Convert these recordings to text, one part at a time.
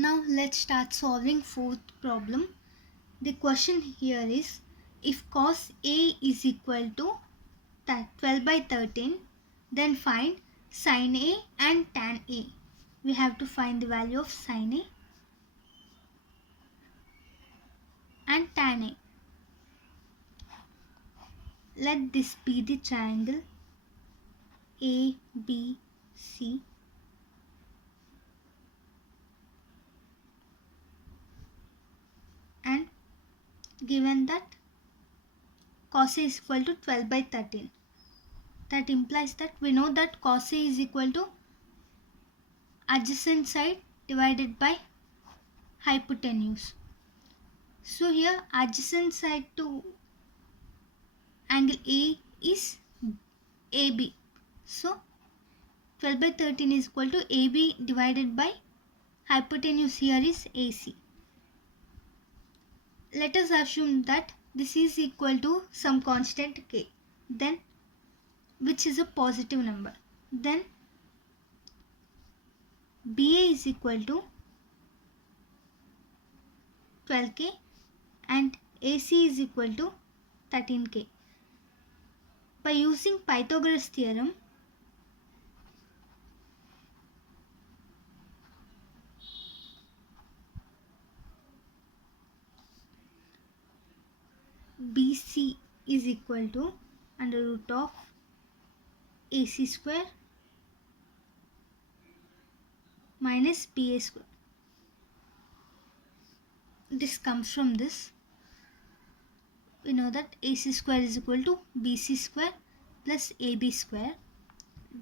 Now let's start solving fourth problem. The question here is, if cos A is equal to 12 by 13, then find sin A and tan A. We have to find the value of sin A and tan A. Let this be the triangle ABC, and given that cos A is equal to 12 by 13. That implies that we know that cos A is equal to adjacent side divided by hypotenuse. So here adjacent side to angle A is AB. So 12 by 13 is equal to AB divided by hypotenuse here is AC. Let us assume that this is equal to some constant K, then which is a positive number. Then BA is equal to 12K and AC is equal to 13K. By using Pythagoras theorem, BC is equal to under root of AC square minus BA square. This comes from this. We know that AC square is equal to BC square plus AB square.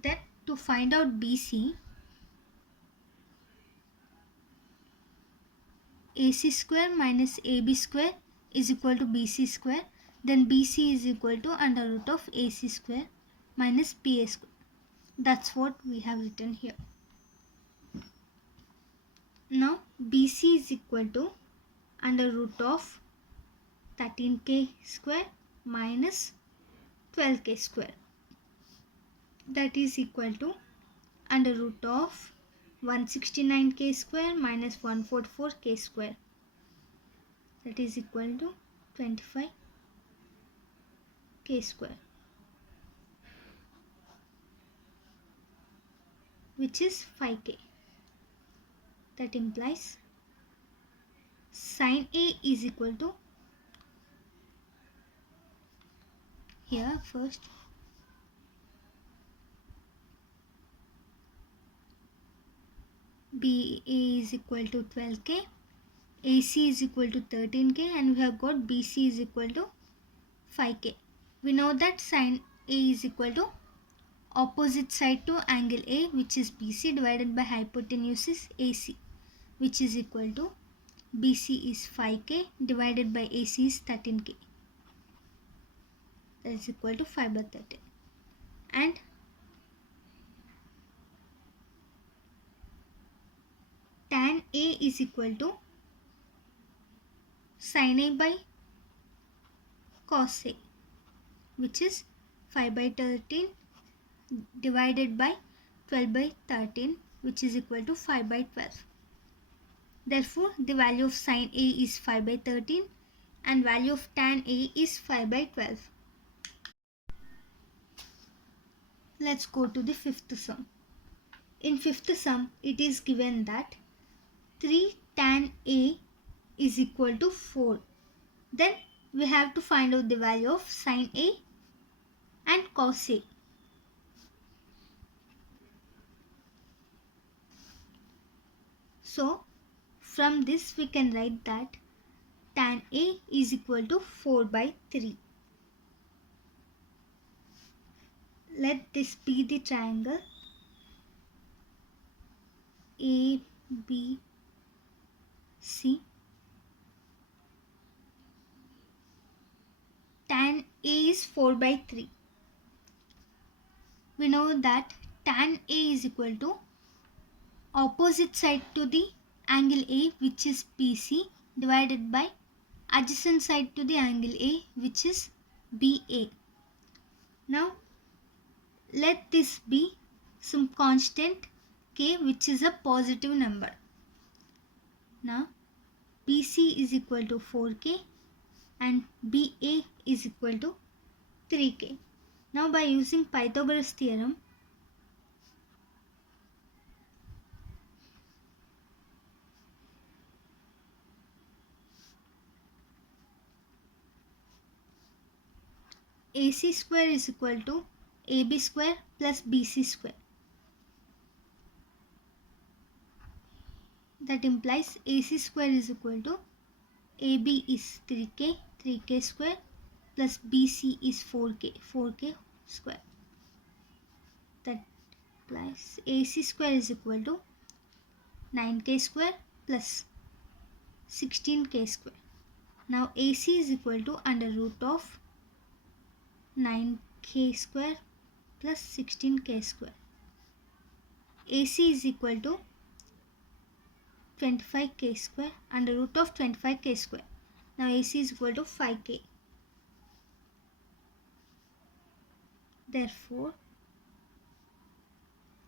Then to find out BC, AC square minus AB square is equal to BC square. Then BC is equal to under root of AC square minus BA square. That's what we have written here. Now BC is equal to under root of 13K square minus 12K square. That is equal to under root of 169K square minus 144K square. That is equal to 25K square, which is 5K. That implies sin A is equal to, here first BA is equal to 12K, AC is equal to 13K, and we have got BC is equal to 5K. We know that sin A is equal to opposite side to angle A, which is BC, divided by hypotenuse is AC, which is equal to BC is 5K divided by AC is 13K. That is equal to 5 by 13. And tan A is equal to sin A by cos A, which is 5 by 13 divided by 12 by 13, which is equal to 5 by 12. Therefore, the value of sin A is 5 by 13 and value of tan A is 5 by 12. Let's go to the fifth sum. In fifth sum, it is given that 3 tan A is equal to 4. Then we have to find out the value of sin A and cos A. So from this we can write that tan A is equal to 4 by 3. Let this be the triangle ABC. Tan A is 4 by 3. We know that tan A is equal to opposite side to the angle A, which is BC, divided by adjacent side to the angle A, which is BA. Now let this be some constant K, which is a positive number. Now BC is equal to 4K and BA is equal to 3K. Now by using Pythagoras theorem, AC square is equal to AB square plus BC square. That implies AC square is equal to AB is 3K, 3K square plus BC is 4K, 4K square. That implies AC square is equal to 9K square plus 16K square. Now AC is equal to under root of 9K square plus 16K square. AC is equal to 25K square under root of 25K square. Now AC is equal to 5K. Therefore,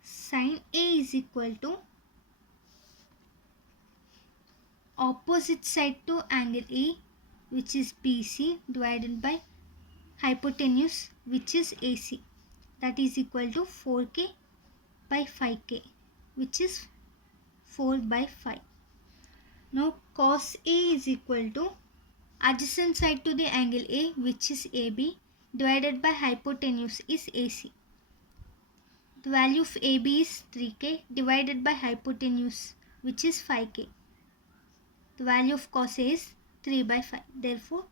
sin A is equal to opposite side to angle A, which is BC, divided by hypotenuse, which is AC. That is equal to 4K by 5K, which is 4 by 5. Now cos A is equal to adjacent side to the angle A, which is AB, divided by hypotenuse is AC. The value of AB is 3K divided by hypotenuse, which is 5K. The value of cos A is 3 by 5. Therefore,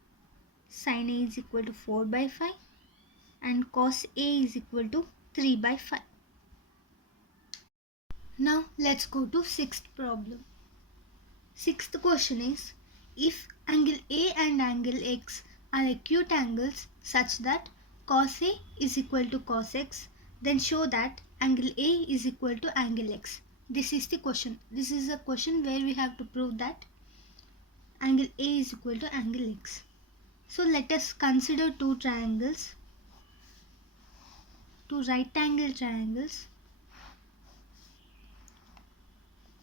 sin A is equal to 4 by 5 and cos A is equal to 3 by 5. Now let's go to sixth problem. Sixth question is, if angle A and angle X are acute angles such that cos A is equal to cos X, then show that angle A is equal to angle X. This is the question. This is a question where we have to prove that angle A is equal to angle X. So let us consider two triangles, two right angle triangles,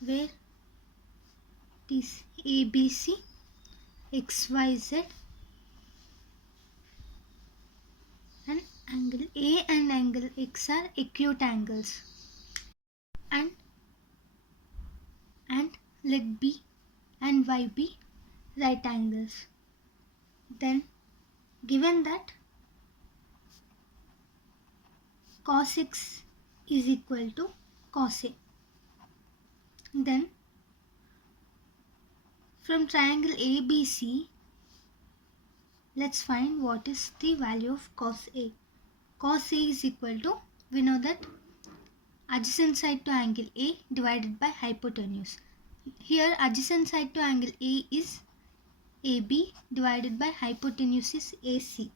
where it is ABC, XYZ, and angle A and angle X are acute angles, and let B and Y be right angles. Then given that cos X is equal to cos A, then from triangle ABC, let's find what is the value of cos A. Cos A is equal to, we know that adjacent side to angle A divided by hypotenuse. Here adjacent side to angle A is AB divided by hypotenuse is AC.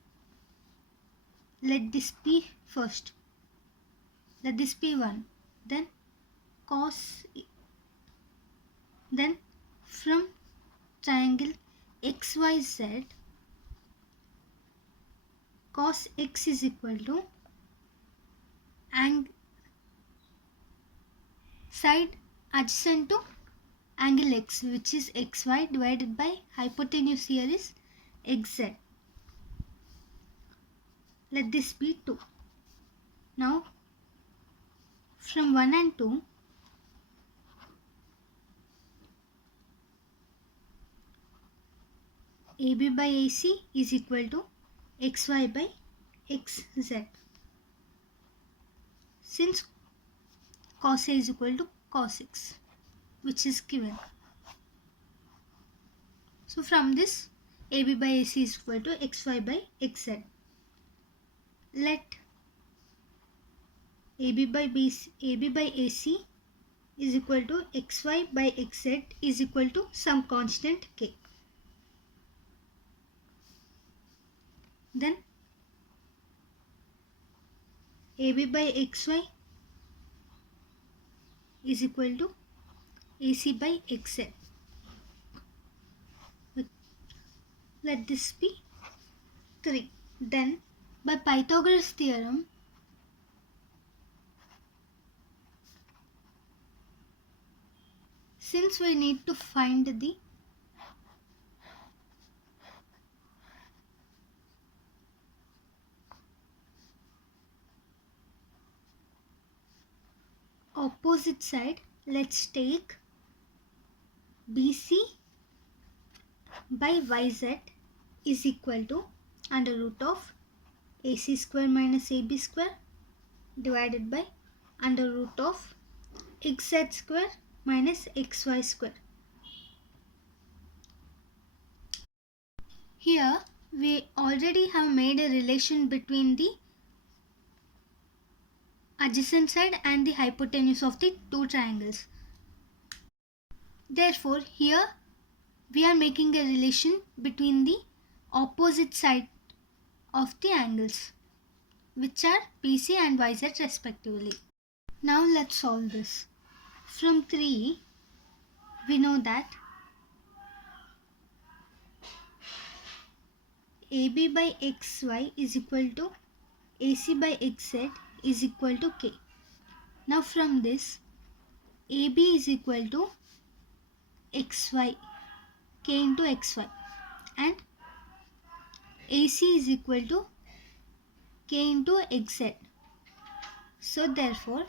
Let this be first. Let this be 1. Then cos, then from triangle XYZ, cos X is equal to side adjacent to angle X, which is XY, divided by hypotenuse here is XZ. Let this be 2. Now from 1 and 2, AB by AC is equal to XY by XZ. Since cos A is equal to cos X, which is given. So from this, AB by AC is equal to XY by XZ. Let AB by AC is equal to XY by XZ is equal to some constant K. Then AB by XY is equal to AC by XZ. Let this be 3. Then by Pythagoras theorem, Since we need to find the opposite side, let's take BC by YZ is equal to under root of AC square minus AB square divided by under root of XZ square minus XY square. Here we already have made a relation between the adjacent side and the hypotenuse of the two triangles. Therefore, here we are making a relation between the opposite side of the angles, which are BC and YZ respectively. Now let's solve this. From 3, we know that AB by XY is equal to AC by XZ is equal to K. Now from this, AB is equal to XY, K into XY, and AC is equal to K into XZ. So therefore,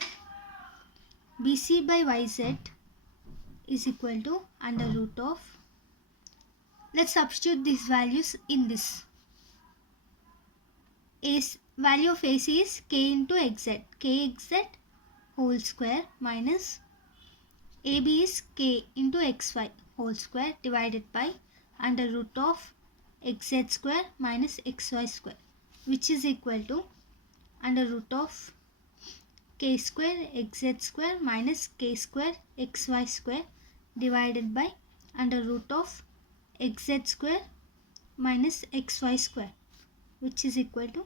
BC by YZ is equal to under root of, let's substitute these values in this. Value of AC is K into XZ, KXZ whole square minus AB is K into XY whole square divided by under root of XZ square minus XY square, which is equal to under root of K square XZ square minus K square XY square divided by under root of XZ square minus XY square, which is equal to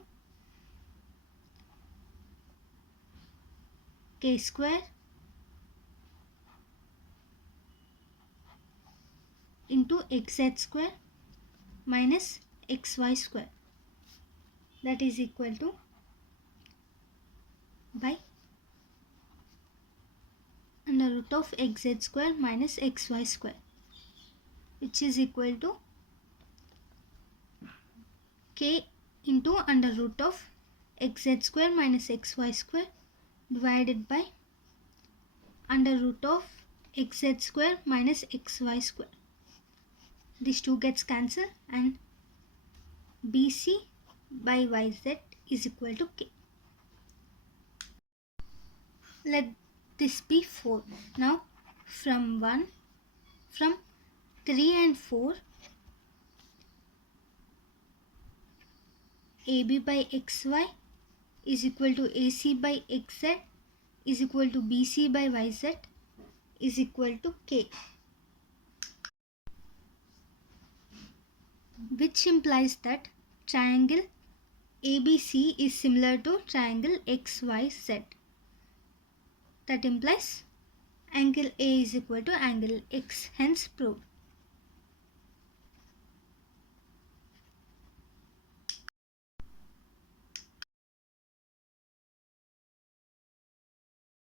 K square into XZ square minus XY square, that is equal to by under root of XZ square minus XY square, which is equal to K into under root of XZ square minus XY square divided by under root of XZ square minus XY square. These two gets cancelled and BC by YZ is equal to K. Let this be 4. Now from 3 and 4, AB by XY is equal to AC by XZ is equal to BC by YZ is equal to K, which implies that triangle ABC is similar to triangle XYZ. That implies angle A is equal to angle X, hence proved.